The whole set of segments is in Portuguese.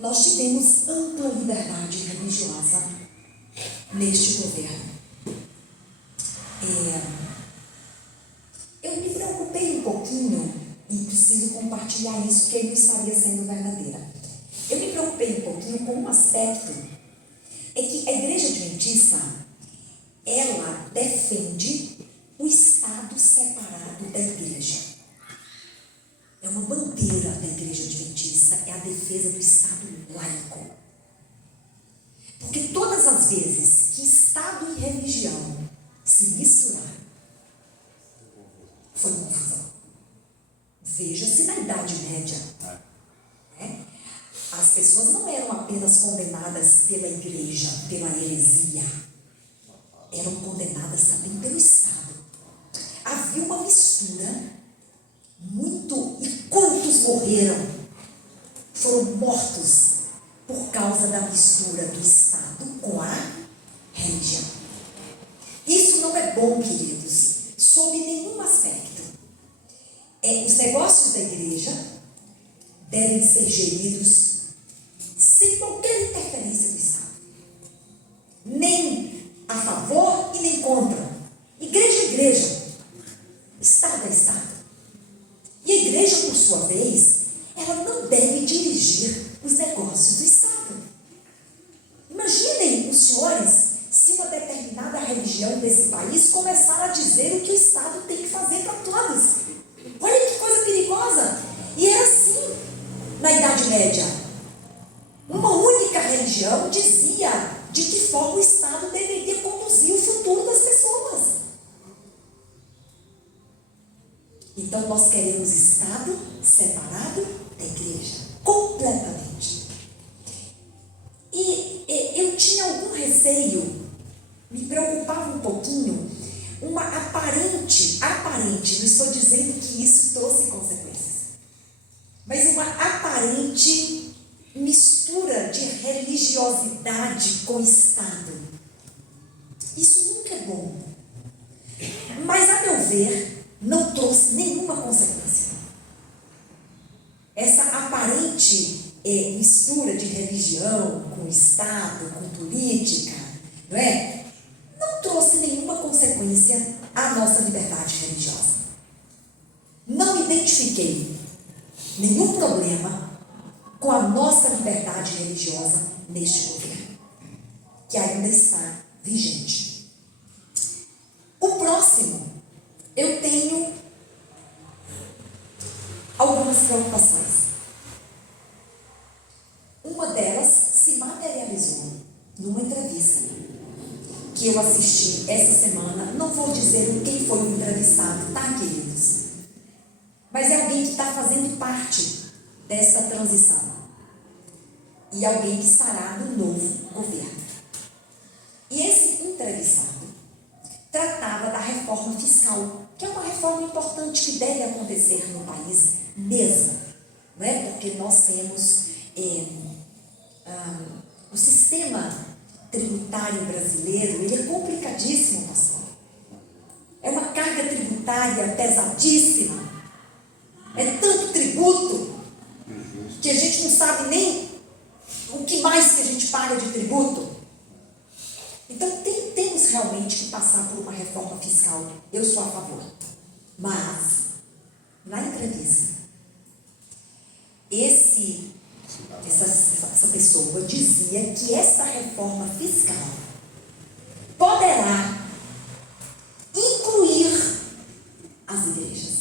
nós tivemos ampla liberdade religiosa neste governo. Eu me preocupei um pouquinho, e preciso compartilhar isso, porque eu não estaria sendo verdadeira. Eu me preocupei um pouquinho com um aspecto, é que a Igreja Adventista, ela defende o Estado separado da Igreja. É uma bandeira da Igreja Adventista, é a defesa do Estado laico. Porque todas as vezes que Estado e religião se misturaram, foi confusão. Veja-se na Idade Média. Né? As pessoas não eram apenas condenadas pela Igreja, pela heresia. Eram condenadas também pelo Estado. Havia uma mistura e quantos morreram? Foram mortos por causa da mistura do Estado com a religião. Isso não é bom, queridos, sob nenhum aspecto. Os negócios da igreja devem ser geridos sem qualquer interferência do Estado. Nem a favor e nem contra. Igreja é igreja. Estado é Estado. E a igreja, por sua vez, ela não deve dirigir os negócios do Estado. Imaginem os senhores se uma determinada religião desse país começar a dizer o que o Estado tem que fazer para todos. Olha que coisa perigosa. E era assim na Idade Média. Uma única religião dizia de que forma o Estado deveria conduzir o futuro das pessoas. Então nós queremos Estado separado da igreja, completamente. E eu tinha algum receio, me preocupava um pouquinho, uma aparente, não estou dizendo que isso trouxe consequências, mas uma aparente mistura de religiosidade com Estado. Isso nunca é bom. Mas, a meu ver, não trouxe nenhuma consequência. Essa aparente mistura de religião com Estado, com política, não é? Não trouxe nenhuma consequência à nossa liberdade religiosa. Não identifiquei nenhum problema com a nossa liberdade religiosa neste governo, que ainda está vigente. O próximo, eu tenho algumas preocupações. Uma delas se materializou numa entrevista que eu assisti essa semana. Não vou dizer quem foi o entrevistado, tá, queridos? Mas é alguém que está fazendo parte dessa transição. E alguém que estará no novo governo. E esse entrevistado tratava da reforma fiscal, que é uma reforma importante que deve acontecer no país mesmo, não é? Porque nós temos o sistema tributário brasileiro, ele é complicadíssimo, pastor. É uma carga tributária pesadíssima. É tanto tributo que a gente não sabe nem o que mais que a gente paga de tributo. Então, temos realmente que passar por uma reforma fiscal. Eu sou a favor. Mas, na entrevista, essa pessoa dizia que essa reforma fiscal poderá incluir as igrejas.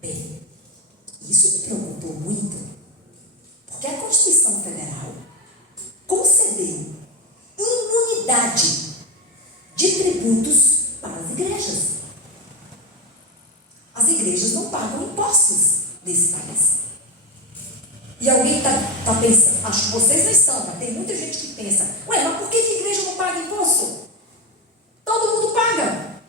Bem, isso me preocupou muito, porque a Constituição Federal concedeu imunidade de tributos para as igrejas. As igrejas não pagam impostos nesse país. E alguém está pensando, acho que vocês não estão, mas tem muita gente que pensa, ué, mas por que a igreja não paga imposto? Todo mundo paga.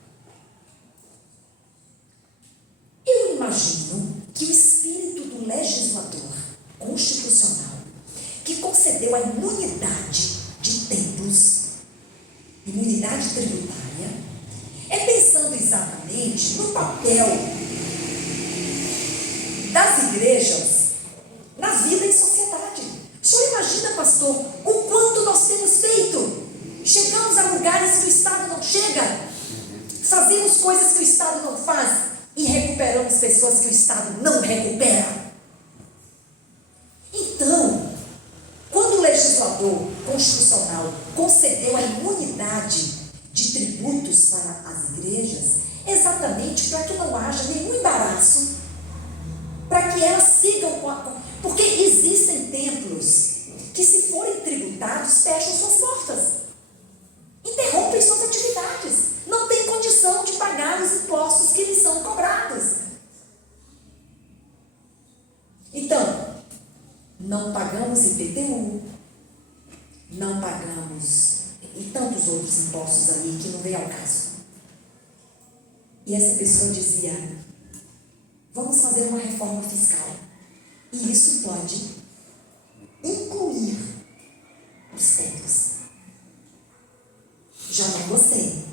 Eu imagino que o espírito do legislador constitucional, que concedeu a imunidade de templos, imunidade tributária, é pensando exatamente no papel das igrejas na vida em sociedade. concedeu a imunidade de tributos para as igrejas exatamente para que não haja nenhum embaraço, para que elas sigam com a... Porque existem templos que, se forem tributados, fecham suas portas, interrompem suas atividades, não têm condição de pagar os impostos que lhes são cobrados. Então, não pagamos IPTU, não pagamos e tantos outros impostos ali que não vem ao caso. E essa pessoa dizia: vamos fazer uma reforma fiscal. E isso pode incluir os templos. Já não gostei.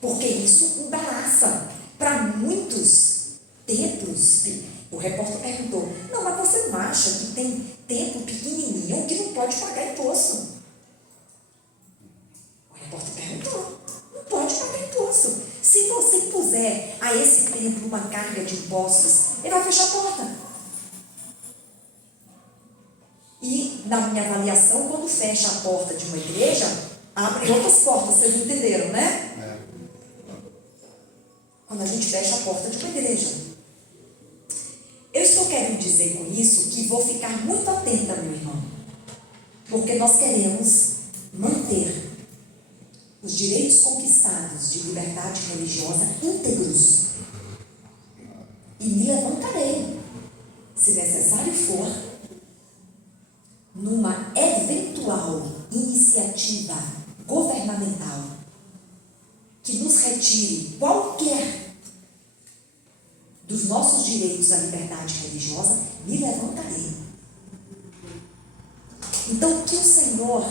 Porque isso embaraça. Para muitos templos, o repórter perguntou: não, mas você não acha que tem templo pequenininho que não pode pagar imposto? O repórter perguntou: não pode pagar imposto. Se você impuser a esse templo uma carga de impostos, ele vai fechar a porta. E, na minha avaliação, quando fecha a porta de uma igreja, abre outras portas, vocês entenderam, né? Quando a gente fecha a porta de uma igreja. Eu estou querendo dizer com isso que vou ficar muito atenta, meu irmão, porque nós queremos manter os direitos conquistados de liberdade religiosa íntegros. E me levantarei, se necessário for, numa eventual iniciativa governamental que nos retire qualquer dos nossos direitos à liberdade religiosa, me levantarei. Então, que o Senhor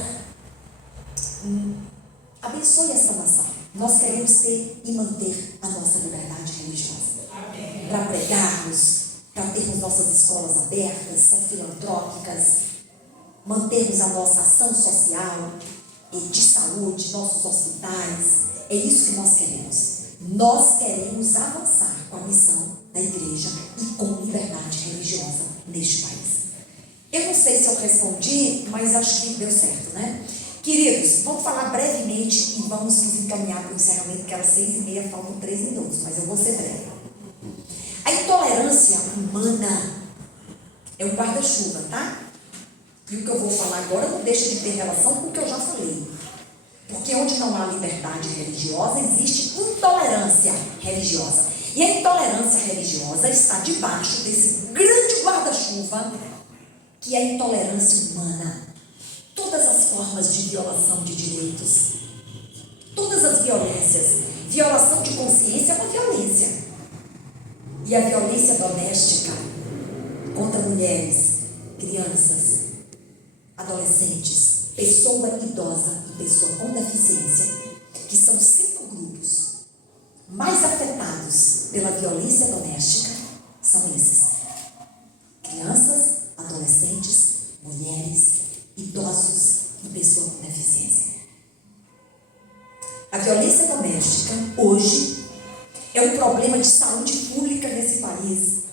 abençoe essa nação. Nós queremos ter e manter a nossa liberdade religiosa. Para pregarmos, para termos nossas escolas abertas, são filantrópicas, mantermos a nossa ação social e de saúde, nossos hospitais. É isso que nós queremos. Nós queremos avançar com a missão da igreja e com liberdade religiosa neste país. Eu não sei se eu respondi, mas acho que deu certo, né? Queridos, vamos falar brevemente e vamos nos encaminhar para o encerramento, que era 6h30, faltam 3 minutos, mas eu vou ser breve. A intolerância humana é um guarda-chuva, tá? E o que eu vou falar agora não deixa de ter relação com o que eu já falei. Porque onde não há liberdade religiosa, existe intolerância religiosa. E a intolerância religiosa está debaixo desse grande guarda-chuva que é a intolerância humana. Todas as formas de violação de direitos, todas as violências. Violação de consciência é uma violência. E a violência doméstica contra mulheres, crianças, adolescentes, pessoa idosa e pessoa com deficiência, que são 5 grupos mais afetados pela violência doméstica, são esses: crianças, adolescentes, mulheres, idosos e pessoa com deficiência. A violência doméstica, hoje, é um problema de saúde pública nesse país.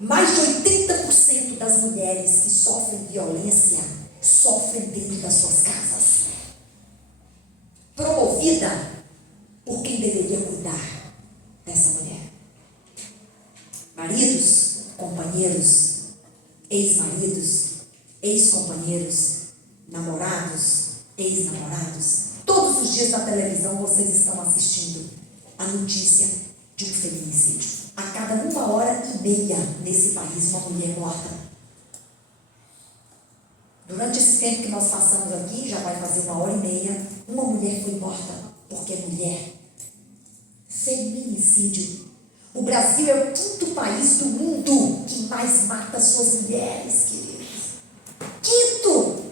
Mais de 80% das mulheres que sofrem violência sofrem dentro das suas casas, promovida por quem deveria cuidar dessa mulher. Maridos, companheiros, ex-maridos, ex-companheiros, namorados, ex-namorados. Todos os dias na televisão vocês estão assistindo a notícia de um feminicídio. A cada 1h30 nesse país, uma mulher morta. Durante esse tempo que nós passamos aqui, já vai fazer 1h30, uma mulher foi morta porque é mulher. Feminicídio. O Brasil é o 5º país do mundo que mais mata suas mulheres, queridos. 5º!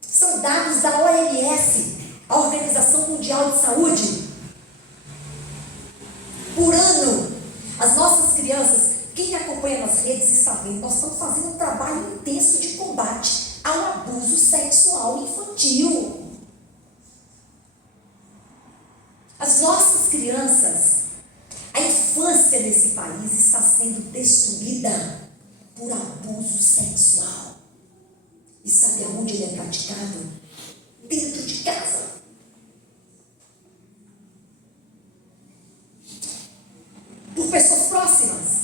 São dados da OMS, a Organização Mundial de Saúde. Por ano, as nossas crianças, quem acompanha nas redes está vendo, nós estamos fazendo um trabalho intenso de combate ao abuso sexual infantil. As nossas crianças, a infância desse país está sendo destruída por abuso sexual. E sabe aonde ele é praticado? Dentro de casa. Por pessoas próximas,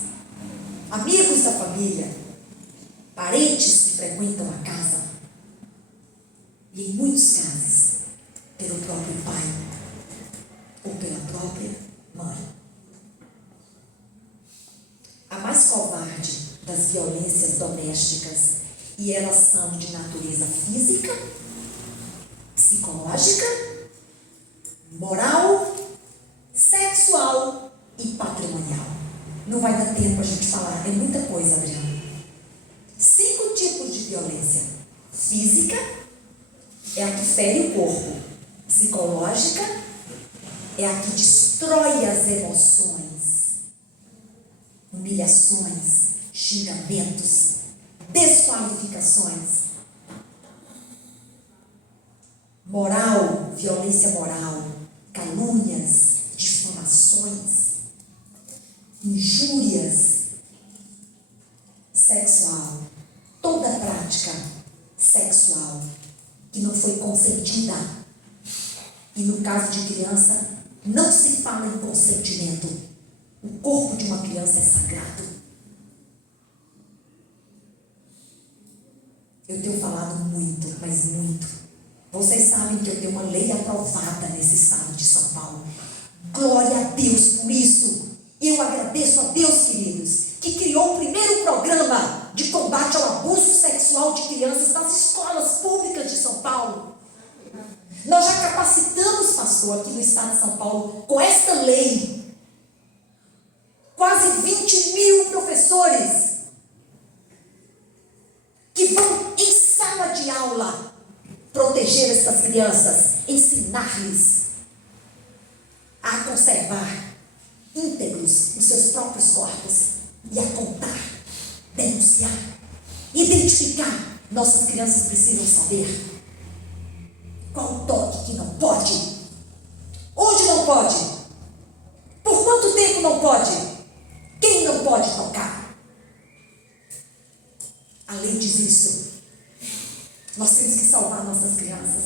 amigos da família, parentes que frequentam a casa. E em muitos casos, pelo próprio pai ou pela própria mãe. A mais covarde das violências domésticas, e elas são de natureza física, psicológica, moral, sexual e patrimonial. Não vai dar tempo a gente falar, é muita coisa, Adriana. 5 tipos de violência: física, é a que fere o corpo; psicológica, é a que destrói as emoções, humilhações, xingamentos, desqualificações; moral, violência moral, calúnias, difamações, injúrias; sexual, toda prática sexual que não foi consentida. E no caso de criança, não se fala em consentimento. O corpo de uma criança é sagrado. Eu tenho falado muito, mas muito. Vocês sabem que eu tenho uma lei aprovada nesse estado de São Paulo. Glória a Deus por isso. Eu agradeço a Deus, queridos, que criou o primeiro programa de combate ao abuso sexual de crianças nas escolas públicas de São Paulo. Nós já capacitamos, pastor, aqui no estado de São Paulo, com esta lei, quase 20.000 professores que vão em sala de aula proteger essas crianças, ensinar-lhes a conservar íntegros os seus próprios corpos e a contar, denunciar, identificar. Nossas crianças precisam saber qual o toque que não pode, onde não pode, por quanto tempo não pode, quem não pode tocar. A lei diz isso. Nós temos que salvar nossas crianças.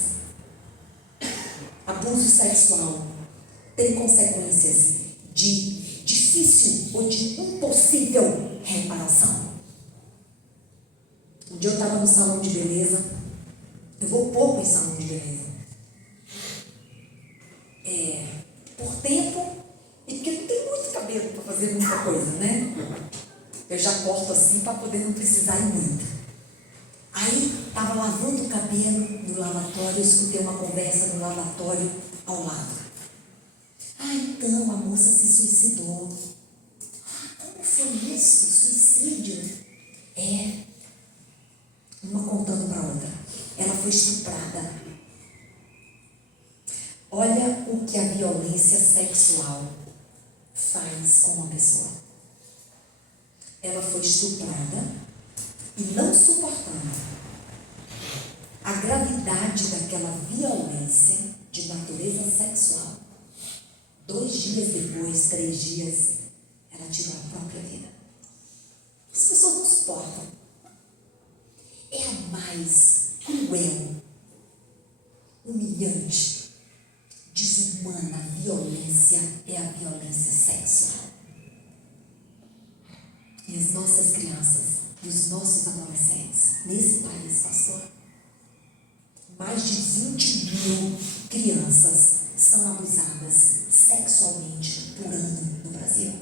Abuso sexual tem consequências de difícil ou de impossível reparação. Um dia eu estava no salão de beleza. Eu vou pouco em salão de beleza. Por tempo e porque não tem muito cabelo para fazer muita coisa, né? Eu já corto assim para poder não precisar ir muito. Aí estava lavando o cabelo no lavatório, eu escutei uma conversa no lavatório ao lado. Então a moça se suicidou. Como foi isso? Suicídio? Uma contando para a outra. Ela foi estuprada. Olha o que a violência sexual faz com uma pessoa. Ela foi estuprada e, não suportando a gravidade daquela violência de natureza sexual, 2 dias depois, 3 dias, ela tirou a própria vida. As pessoas não suportam. É a mais cruel, humilhante, desumana violência, é a violência sexual. E as nossas crianças e os nossos adolescentes nesse país, pastor, mais de 20.000 crianças são abusadas sexualmente por ano no Brasil.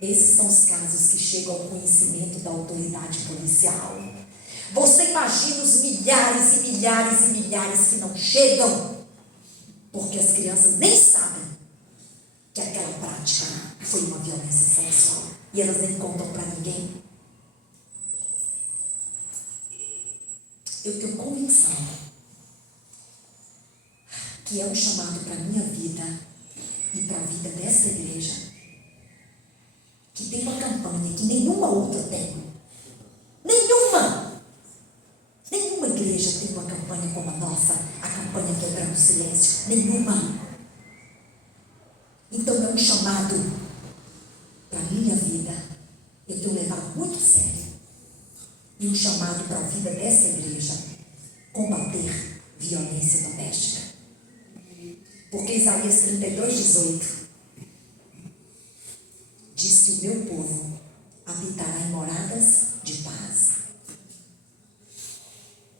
Esses são os casos que chegam ao conhecimento da autoridade policial. Você imagina os milhares e milhares e milhares que não chegam, porque as crianças nem sabem que aquela prática foi uma violência sexual e elas nem contam para ninguém. Eu tenho convicção que é um chamado para a minha vida e para a vida dessa igreja, que tem uma campanha que nenhuma outra tem. Nenhuma igreja tem uma campanha como a nossa, a campanha Quebrando o Silêncio. Nenhuma. Então é um chamado para a minha vida eu tenho levado muito a sério. E um chamado para a vida dessa igreja: combater violência doméstica. Porque Isaías 32:18 diz que o meu povo habitará em moradas de paz.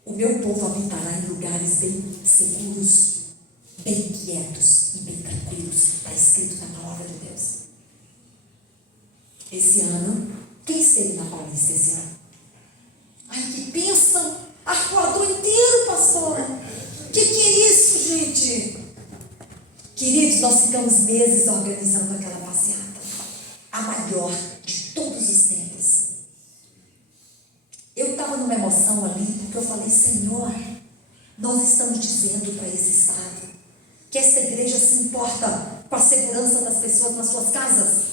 O meu povo habitará em lugares bem seguros, bem quietos e bem tranquilos. Está escrito na palavra de Deus. Esse ano, quem esteve na Paulista esse ano? Ai, que bênção! Arcoador inteiro, pastor! Que é isso, gente? Queridos, nós ficamos meses organizando aquela passeata, a maior de todos os tempos. Eu estava numa emoção ali, porque eu falei: Senhor, nós estamos dizendo para esse estado que essa igreja se importa com a segurança das pessoas nas suas casas.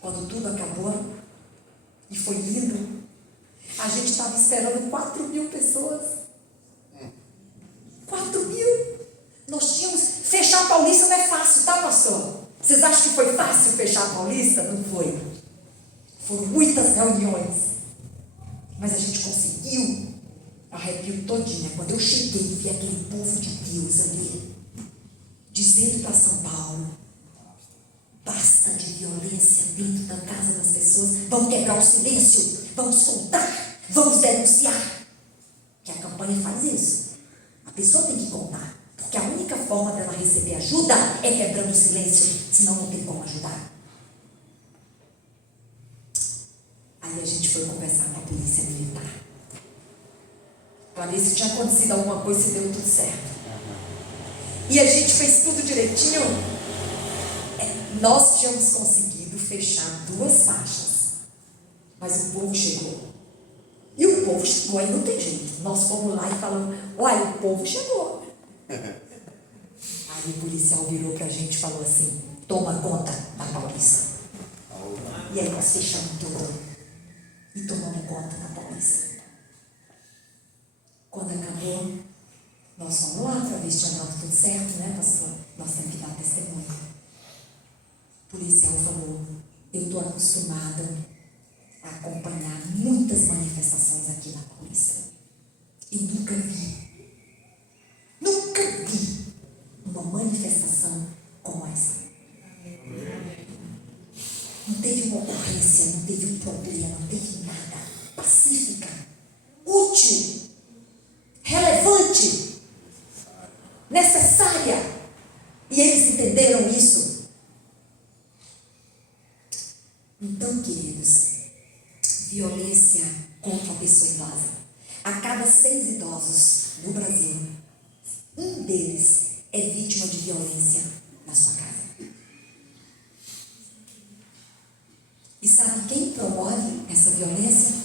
Quando tudo acabou, e foi lindo, a gente estava esperando 4.000 pessoas. 4.000. Nós tínhamos... Fechar a Paulista não é fácil, tá, pastor? Vocês acham que foi fácil fechar a Paulista? Não foi. Foram muitas reuniões. Mas a gente conseguiu. Arrepio todinha. Quando eu cheguei e vi aquele povo de Deus ali, dizendo para São Paulo: basta de violência dentro da casa das pessoas. Vamos quebrar o silêncio. Vamos contar. Vamos denunciar. Que a campanha faz isso. A pessoa tem que contar. Porque a única forma dela receber ajuda é quebrando o silêncio. Senão não tem como ajudar. Aí a gente foi conversar com a polícia militar. Para ver se tinha acontecido alguma coisa e se deu tudo certo. E a gente fez tudo direitinho. Nós tínhamos conseguido fechar 2 faixas. Mas o povo chegou. E o povo chegou, aí não tem jeito. Nós fomos lá e falamos: olha, o povo chegou. Aí o policial virou pra gente e falou assim: toma conta da Paulista. E aí nós fechamos tudo e tomamos conta da Paulista. Quando acabou, nós fomos lá para ver se tinha dado tudo certo, né, pastor? Nós temos que dar testemunho. O policial falou: eu estou acostumada a acompanhar muitas manifestações aqui na Paulista. E nunca vi uma manifestação como essa. Não teve uma ocorrência, não teve um problema, não teve nada. Pacífica, útil, relevante, necessária. E eles entenderam isso. Então, queridos, violência contra a pessoa idosa. A cada 6 idosos no Brasil, um deles é vítima de violência na sua casa. E sabe quem promove essa violência?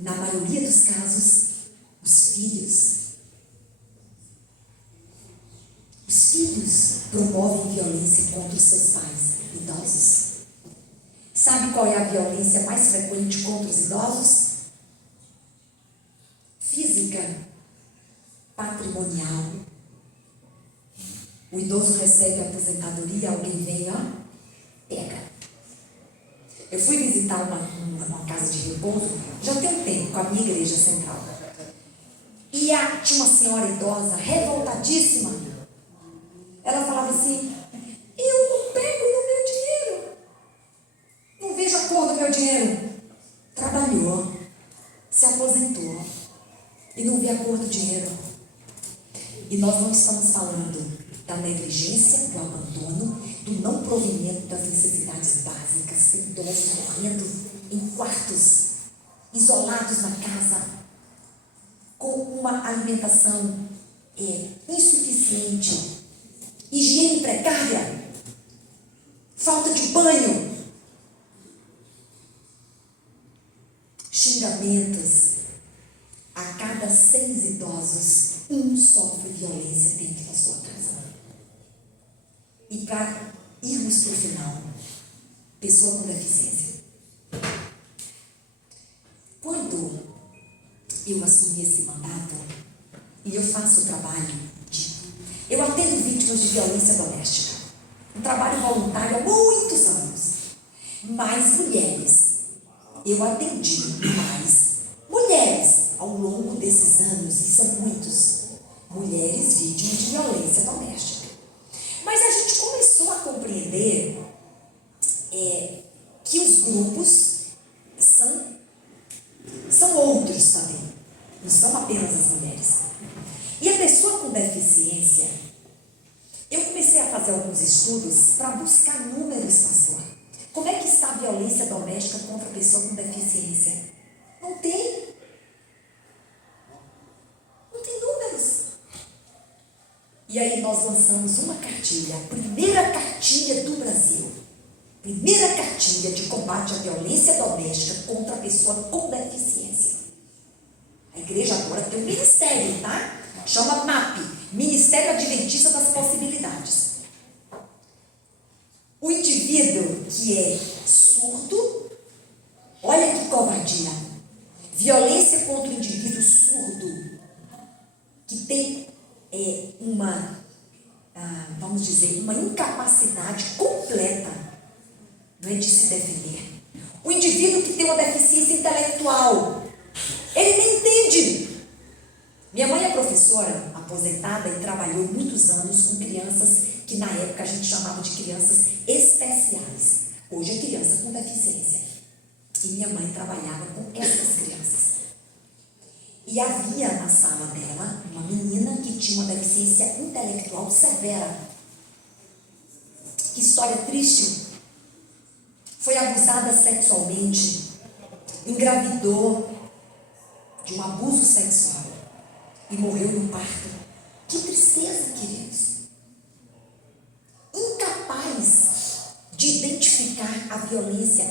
Na maioria dos casos, os filhos. Os filhos promovem violência contra os seus pais idosos. Sabe qual é a violência mais frequente contra os idosos? Física, patrimonial. O idoso recebe a aposentadoria, alguém vem, pega. Eu fui visitar uma casa de repouso, já tem um tempo, com a minha igreja central. E tinha uma senhora idosa, revoltadíssima. Ela falava assim: eu não pego no meu dinheiro. Não vejo a cor do meu dinheiro. Trabalhou, se aposentou e não vê a cor do dinheiro. E nós não estamos falando da negligência, do abandono, do não provimento das necessidades básicas, idosos morrendo em quartos, isolados na casa, com uma alimentação insuficiente, higiene precária, falta de banho, xingamentos. A cada 6 idosos, um sofre violência dentro da sua casa. E para irmos para o final, pessoa com deficiência. Quando eu assumi esse mandato, e eu faço o trabalho eu atendo vítimas de violência doméstica. um trabalho voluntário há muitos anos. Mais mulheres. Eu atendi mais mulheres ao longo desses anos, e são muitos, mulheres vítimas de violência doméstica. Mas a gente começou a compreender que os grupos são outros também, não são apenas as mulheres. E a pessoa com deficiência, eu comecei a fazer alguns estudos para buscar números, pastor. Como é que está a violência doméstica contra a pessoa com deficiência? Não tem. Não tem números. E aí nós lançamos uma cartilha, a primeira cartilha do Brasil. Primeira cartilha de combate à violência doméstica contra a pessoa com deficiência. A igreja agora tem um ministério, tá? Chama MAP, Ministério Adventista das Possibilidades. O indivíduo que é surdo, olha que covardia, violência contra o indivíduo surdo, que tem vamos dizer, uma incapacidade completa, não é, de se defender. O indivíduo que tem uma deficiência intelectual, ele nem entende. Minha mãe é professora aposentada e trabalhou muitos anos com crianças que na época a gente chamava de crianças especiais. Hoje é criança com deficiência. E minha mãe trabalhava com essas crianças. E havia na sala dela uma menina que tinha uma deficiência intelectual severa. Que história triste. Foi abusada sexualmente, engravidou de um abuso sexual e morreu no parto. Que tristeza, queridos. Incapaz de identificar a violência.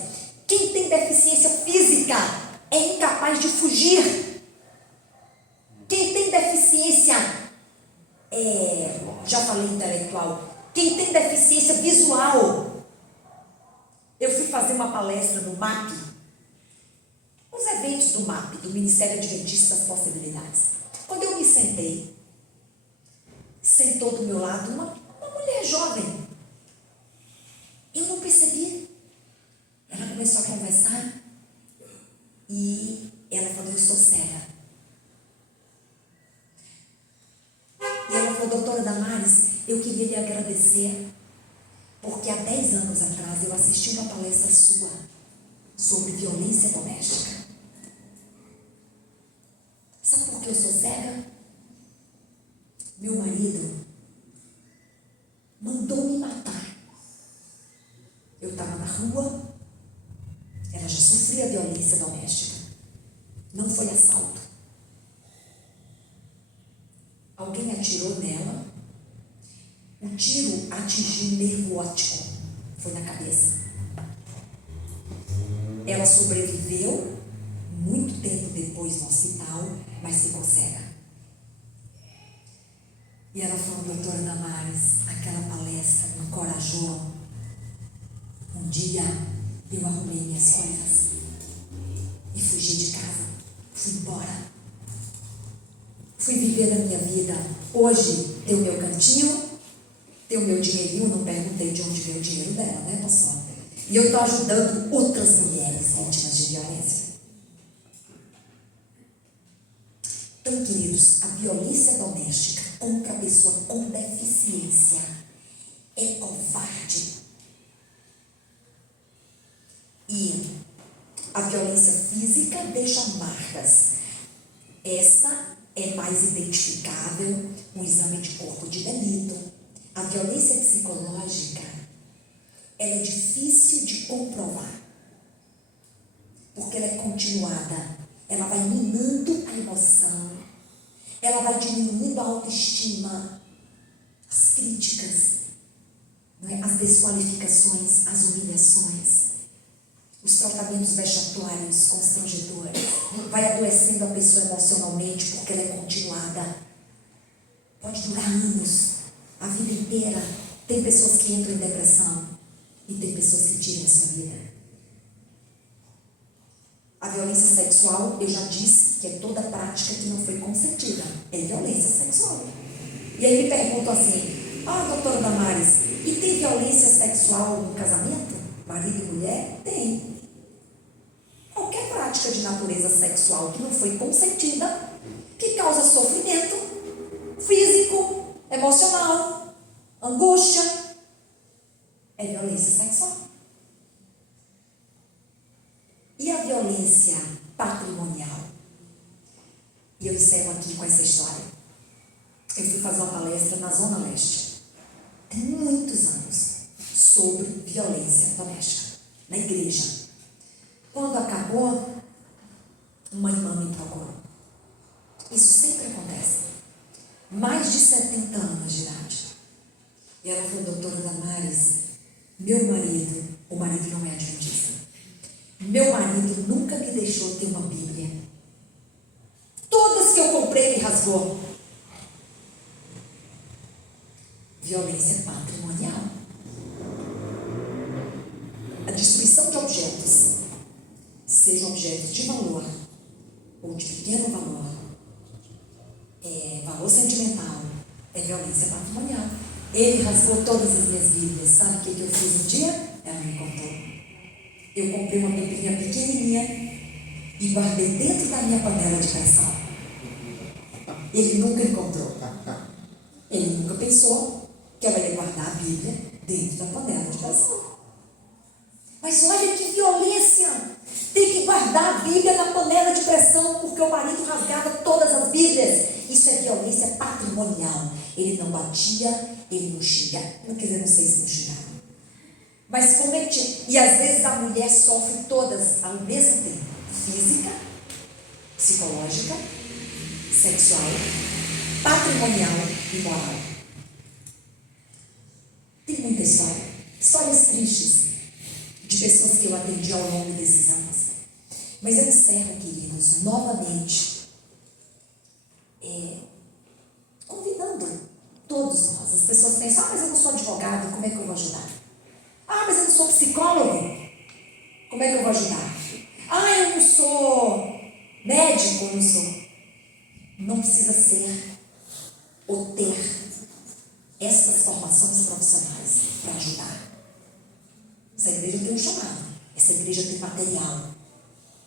Quem tem deficiência física é incapaz de fugir. Quem tem deficiência, já falei intelectual, quem tem deficiência visual. Eu fui fazer uma palestra no MAP, os eventos do MAP, do Ministério Adventista das Possibilidades. Quando eu me sentei, sentou do meu lado uma mulher jovem. Eu não percebi. Ela começou a conversar e ela falou, eu sou cega. E ela falou, doutora Damares, eu queria lhe agradecer, porque há 10 anos atrás eu assisti uma palestra sua sobre violência doméstica. Sabe por que eu sou cega? Meu marido mandou me matar. Eu estava na rua, ela já sofria violência doméstica. Não foi assalto. Alguém atirou nela. O tiro atingiu o nervo óptico. Foi na cabeça. Ela sobreviveu muito tempo depois no hospital, mas ficou cega. E ela falou, doutora Damares, aquela palestra me encorajou. Um dia eu arrumei minhas coisas e fugi de casa. Fui embora. Fui viver a minha vida. Hoje tem o meu cantinho, tem o meu dinheirinho. Não perguntei de onde veio o dinheiro dela, né, pastor? E eu estou ajudando outras mulheres vítimas de violência. Então, queridos, a violência doméstica contra a pessoa com deficiência é covarde. E a violência física deixa marcas. Esta é mais identificável no exame de corpo de delito. A violência psicológica, ela é difícil de comprovar, porque ela é continuada. Ela vai minando a emoção, ela vai diminuindo a autoestima, as críticas, não é? As desqualificações, as humilhações, os tratamentos vexatórios, constrangedores. Vai adoecendo a pessoa emocionalmente, porque ela é continuada. Pode durar anos, a vida inteira. Tem pessoas que entram em depressão e tem pessoas que tiram a sua vida. A violência sexual, eu já disse que é toda prática que não foi consentida. É violência sexual. E aí me perguntam assim, doutora Damares, e tem violência sexual no casamento? Marido e mulher? Tem. Qualquer prática de natureza sexual que não foi consentida, que causa sofrimento físico, emocional, angústia, é violência sexual. E a violência patrimonial? E eu encerro aqui com essa história. Eu fui fazer uma palestra na Zona Leste, tem muitos anos, sobre violência doméstica, na igreja. Quando acabou, uma irmã me procurou. Isso sempre acontece. Mais de 70 anos de idade. E ela falou: doutora Damares, meu marido, o marido não é adventista, meu marido nunca me deixou ter uma Bíblia. Todas que eu comprei ele rasgou. Violência patrimonial. A destruição de objetos, sejam objetos de valor ou de pequeno valor, valor sentimental, é violência patrimonial. Ele rasgou todas as minhas Bíblias. Sabe o que eu fiz um dia? Ela me contou. Eu comprei uma Bíblia pequenininha e guardei dentro da minha panela de pressão. Ele nunca encontrou. Ele nunca pensou que ela ia guardar a Bíblia dentro da panela de pressão. Mas olha que violência! Tem que guardar a Bíblia na panela de pressão porque o marido rasgava todas as Bíblias. Isso é violência patrimonial. Ele não batia, ele não xingava. Quer dizer, não sei se não xingava. Mas cometia. E às vezes a mulher sofre todas ao mesmo tempo: física, psicológica, sexual, patrimonial e moral. Tem muita história. Histórias tristes de pessoas que eu atendi ao longo desses anos. Mas eu encerro, queridos, novamente, convidando todos nós. As pessoas pensam: mas eu não sou advogado, como é que eu vou ajudar? Mas eu não sou psicólogo, como é que eu vou ajudar? Eu não sou médico, eu não sou. Não precisa ser ou ter essas formações profissionais para ajudar. Essa igreja tem um chamado, essa igreja tem material,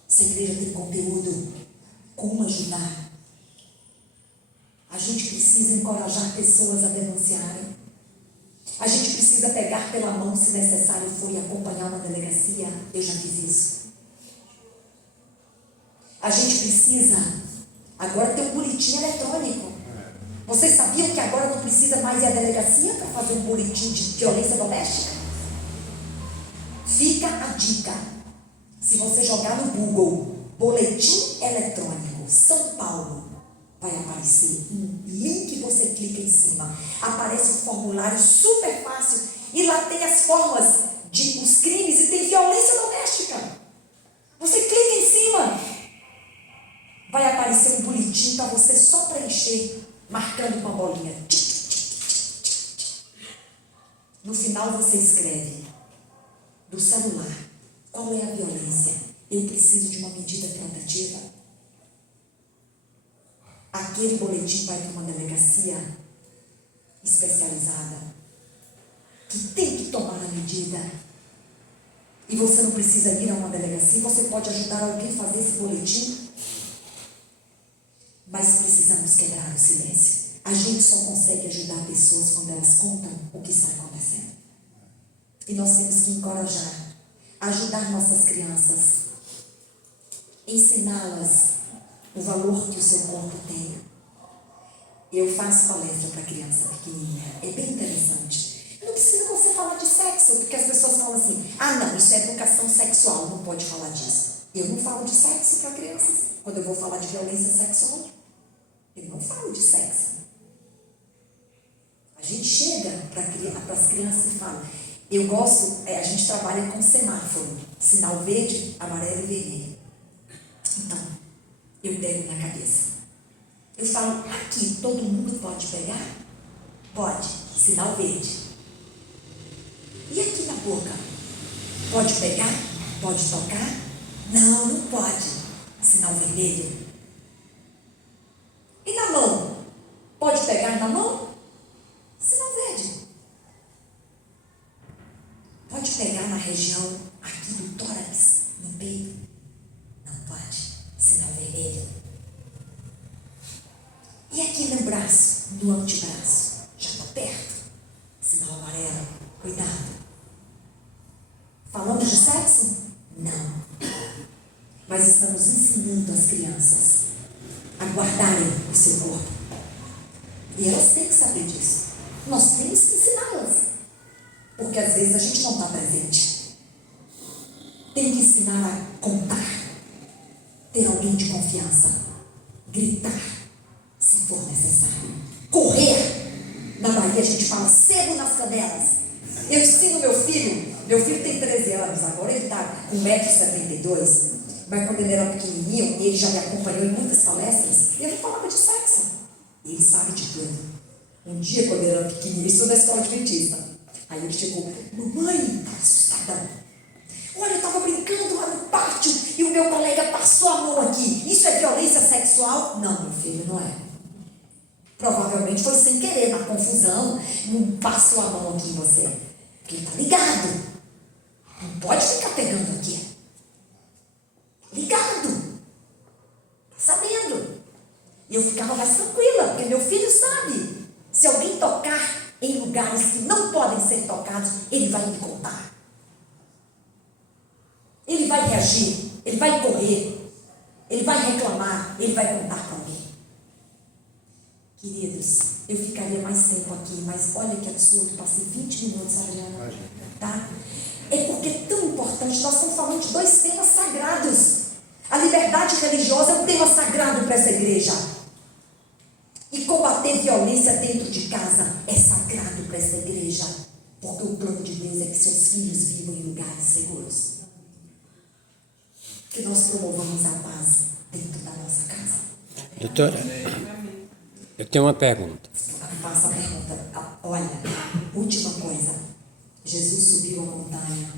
essa igreja tem conteúdo, como ajudar. A gente precisa encorajar pessoas a denunciarem. A gente precisa pegar pela mão, se necessário for, e acompanhar uma delegacia. Eu já fiz isso. A gente precisa agora ter um boletim eletrônico. Vocês sabiam que agora não precisa mais ir à delegacia para fazer um boletim de violência doméstica? Fica a dica. Se você jogar no Google boletim eletrônico São Paulo, vai aparecer um link, você clica em cima, aparece um formulário super fácil e lá tem as formas de os crimes e tem violência doméstica. Você clica em cima, vai aparecer um boletim para você só preencher, marcando com a bolinha. No final você escreve do celular: qual é a violência? Eu preciso de uma medida protetiva. Aquele boletim vai para uma delegacia especializada que tem que tomar a medida. E você não precisa ir a uma delegacia, você pode ajudar alguém a fazer esse boletim. Mas precisamos quebrar o silêncio. A gente só consegue ajudar pessoas quando elas contam o que está acontecendo. E nós temos que encorajar, ajudar nossas crianças, ensiná-las o valor que o seu corpo tem. Eu faço palestra para criança pequenininha, é bem interessante. Não precisa você falar de sexo, porque as pessoas falam assim: não, isso é educação sexual, não pode falar disso. Eu não falo de sexo para crianças. Quando eu vou falar de violência sexual, eu não falo de sexo. A gente chega para as crianças e fala: eu gosto, a gente trabalha com semáforo, sinal verde, amarelo e vermelho. Então, eu pego na cabeça. Eu falo: aqui, todo mundo pode pegar? Pode, sinal verde. E aqui na boca? Pode pegar? Pode tocar? Não, não pode, sinal vermelho. E na mão? Pode pegar na mão? Sinal verde. na região aqui do tórax, no peito. Não pode, sinal vermelho. E aqui no braço, no antebraço, já está perto, sinal amarelo, cuidado. Falamos de sexo? Não. Mas estamos ensinando as crianças a guardarem o seu corpo. E elas têm que saber disso. Nós temos que ensiná-las. Porque às vezes a gente não está presente. Tem que ensinar a contar. Ter alguém de confiança. Gritar, se for necessário. Correr. Na Bahia a gente fala sebo nas canelas. Eu ensino meu filho tem 13 anos, agora ele está com 1,72 m. Mas quando ele era pequenininho, ele já me acompanhou em muitas palestras, e ele falava de sexo. E ele sabe de tudo. Um dia, quando ele era pequenininho, isso na escola adventista. Aí ele chegou, mamãe, tá assustada. Olha, eu estava brincando lá no pátio e o meu colega passou a mão aqui. Isso é violência sexual? Não, meu filho, não é. Provavelmente foi sem querer, na confusão, não passou a mão aqui em você. Porque ele está ligado. Não pode ficar pegando aqui. Ligado. Está sabendo. E eu ficava mais tranquila, porque meu filho sabe. Se alguém tocar em lugares que não podem ser tocados, ele vai me contar. Ele vai reagir, ele vai correr, ele vai reclamar, ele vai contar para alguém. Queridos, eu ficaria mais tempo aqui, mas olha que absurdo, passei 20 minutos, Adriana. Tá? É porque é tão importante, nós estamos falando de dois temas sagrados. A liberdade religiosa é um tema sagrado para essa igreja. E combater violência dentro de casa é sagrado para essa igreja. Porque o plano de Deus é que seus filhos vivam em lugares seguros. Que nós promovamos a paz dentro da nossa casa. Doutora, eu tenho uma pergunta. Faça a pergunta. Olha, última coisa. Jesus subiu a montanha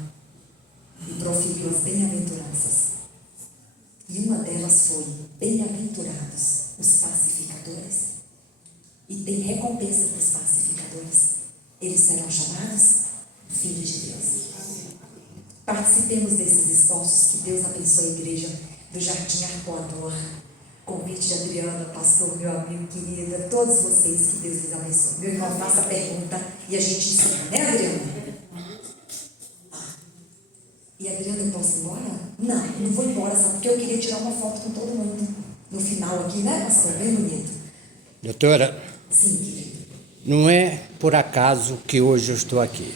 e proferiu as bem-aventuranças. E uma delas foi: bem-aventurados os pacificadores. E tem recompensa para os pacificadores. Eles serão chamados filhos de Deus. Participemos desses esforços. Que Deus abençoe a igreja do Jardim Arpoador. Convite de Adriana, pastor, meu amigo querido, a todos vocês, que Deus lhes abençoe. Meu irmão, faça a pergunta e a gente encerra, né, Adriana? E Adriana, eu posso ir embora? Não vou embora, sabe? Porque eu queria tirar uma foto com todo mundo. No final aqui, né, pastor? Bem bonito. Doutora, sim, querido. Não é por acaso que hoje eu estou aqui.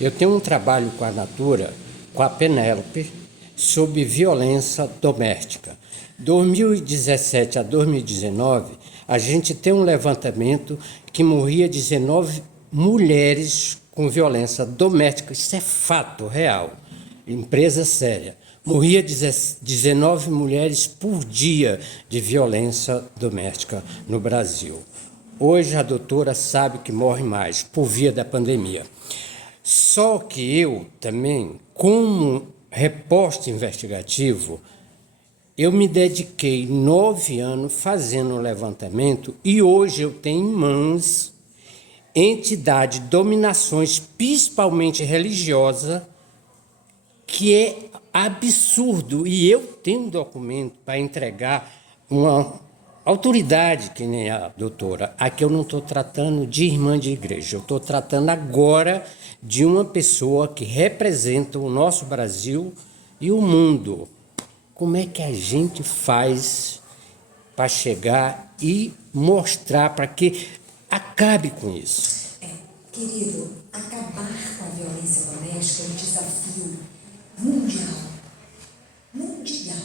Eu tenho um trabalho com a Natura, com a Penélope, sobre violência doméstica. 2017 a 2019, a gente tem um levantamento que morria 19 mulheres com violência doméstica. Isso é fato real, empresa séria. Morria 19 mulheres por dia de violência doméstica no Brasil. Hoje a doutora sabe que morre mais por via da pandemia. Só que eu também, como repórter investigativo, eu me dediquei 9 anos fazendo um levantamento e hoje eu tenho em mãos entidade, dominações, principalmente religiosa, que é absurdo. E eu tenho um documento para entregar uma autoridade, que nem a doutora. Aqui eu não estou tratando de irmã de igreja, eu estou tratando agora de uma pessoa que representa o nosso Brasil e o mundo. Como é que a gente faz para chegar e mostrar para que acabe com isso? Querido, acabar com a violência doméstica é um desafio mundial. Mundial.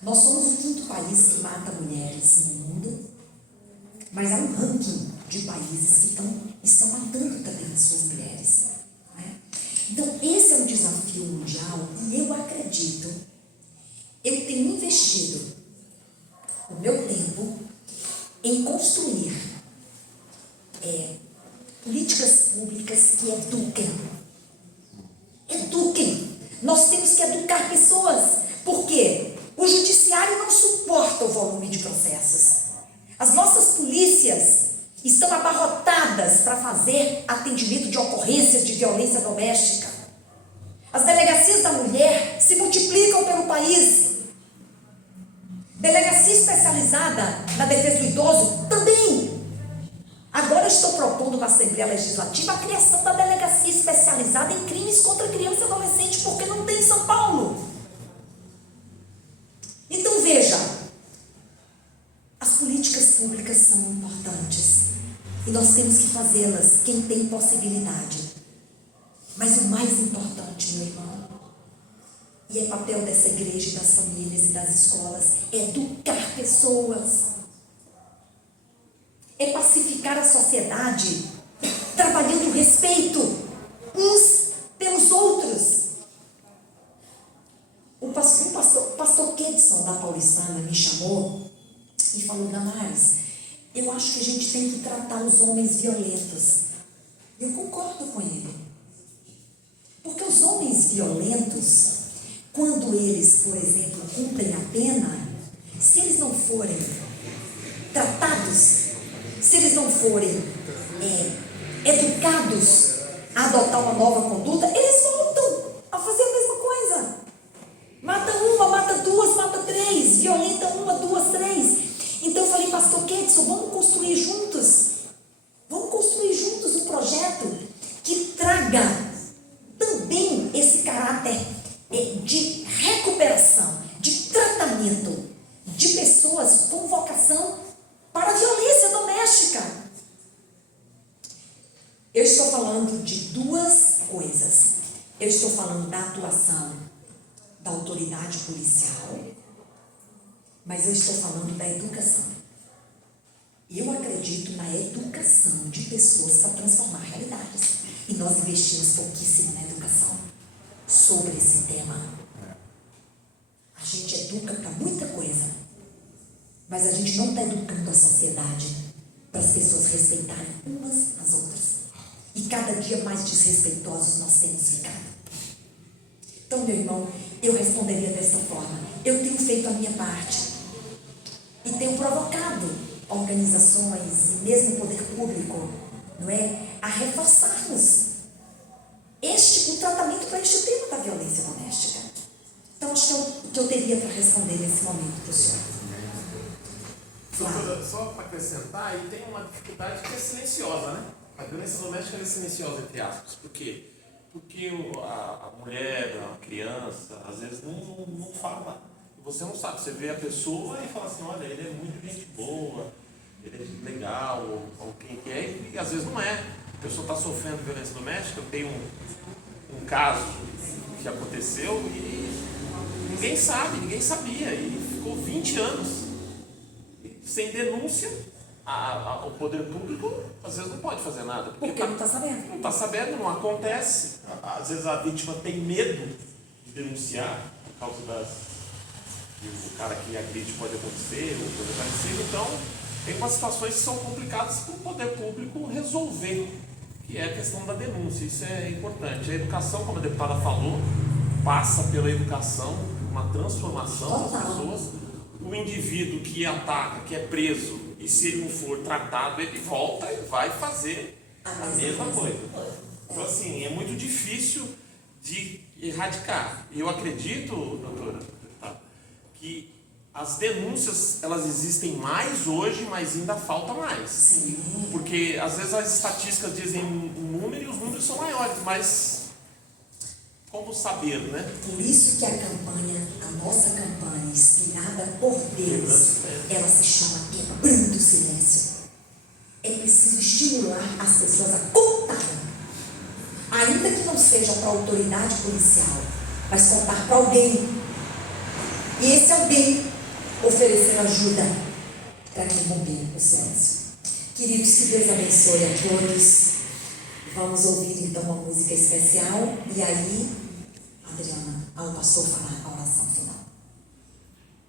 Nós somos o 5º país que mata mulheres no mundo, mas há um ranking de países que estão matando também as suas mulheres. Né? Então, esse é um desafio mundial e eu acredito, eu tenho investido o meu tempo em construir políticas públicas que eduquem. Eduquem. Nós temos que educar pessoas. Por quê? O judiciário não suporta o volume de processos. As nossas polícias estão abarrotadas para fazer atendimento de ocorrências de violência doméstica. As delegacias da mulher se multiplicam pelo país. Delegacia especializada na defesa do idoso também. Agora estou propondo na Assembleia Legislativa a criação da delegacia especializada em crimes contra criança e adolescente, porque não tem em São Paulo. Então veja, as políticas públicas são importantes e nós temos que fazê-las, quem tem possibilidade. Mas o mais importante, meu irmão, e é papel dessa igreja e das famílias e das escolas, é educar pessoas. É pacificar a sociedade, trabalhando o respeito uns pelos outros. O pastor Kedson da Paulistana me chamou e falou: Damares, eu acho que a gente tem que tratar os homens violentos. Eu concordo com ele. Porque os homens violentos, quando eles, por exemplo, cumprem a pena, se eles não forem tratados, se eles não forem educados a adotar uma nova conduta, eles voltam a fazer a mesma coisa. Mata uma, mata duas, mata três, violenta uma, duas, três. Então eu falei: pastor Kedson, vamos construir juntos um projeto que traga também esse caráter de recuperação, de tratamento de pessoas com vocação para a violência doméstica. Eu estou falando de duas coisas. Eu estou falando da atuação da autoridade policial, mas eu estou falando da educação. Eu acredito na educação de pessoas para transformar realidades. E nós investimos pouquíssimo na educação sobre esse tema. A gente educa para muita coisa, mas a gente não está educando a sociedade para as pessoas respeitarem umas às outras. E cada dia mais desrespeitosos nós temos ficado. Então, meu irmão, eu responderia dessa forma: eu tenho feito a minha parte e tenho provocado organizações e mesmo o poder público, não é, a reforçarmos o tratamento para este tema da violência doméstica. Então, acho que é o que eu teria para responder nesse momento para o senhor. Doutora, só para acrescentar, e tem uma dificuldade que é silenciosa, né? A violência doméstica é silenciosa, entre aspas. Por quê? Porque a mulher, a criança, às vezes não fala nada. Você não sabe, você vê a pessoa e fala assim: olha, ele é muito gente boa, ele é legal, ou quem que é, e às vezes não é. A pessoa está sofrendo violência doméstica. Eu tenho um caso que aconteceu e ninguém sabe, ninguém sabia, e ficou 20 anos sem denúncia. O poder público às vezes não pode fazer nada. Porque não está sabendo. Não está sabendo, não acontece. Às vezes a vítima tem medo de denunciar por causa o cara que agride pode acontecer, ou coisa parecida. Então, tem umas situações que são complicadas para o poder público resolver, que é a questão da denúncia. Isso é importante. A educação, como a deputada falou, passa pela educação, uma transformação das pessoas. O indivíduo que ataca, que é preso, e se ele não for tratado, ele volta e vai fazer a mesma coisa. Então, assim, é muito difícil de erradicar. E eu acredito, doutora, que as denúncias, elas existem mais hoje, mas ainda falta mais. Sim. Porque às vezes as estatísticas dizem um número e os números são maiores, mas como saber, né? Por isso que a nossa campanha, inspirada por Deus, ela se chama Quebrando o Silêncio. É preciso estimular as pessoas a contarem, ainda que não seja para a autoridade policial, mas contar para alguém. E esse alguém oferecer ajuda para quem romper o silêncio. Queridos, que Deus abençoe a todos. Vamos ouvir então uma música especial. E aí, Adriana, ao pastor falar a oração final.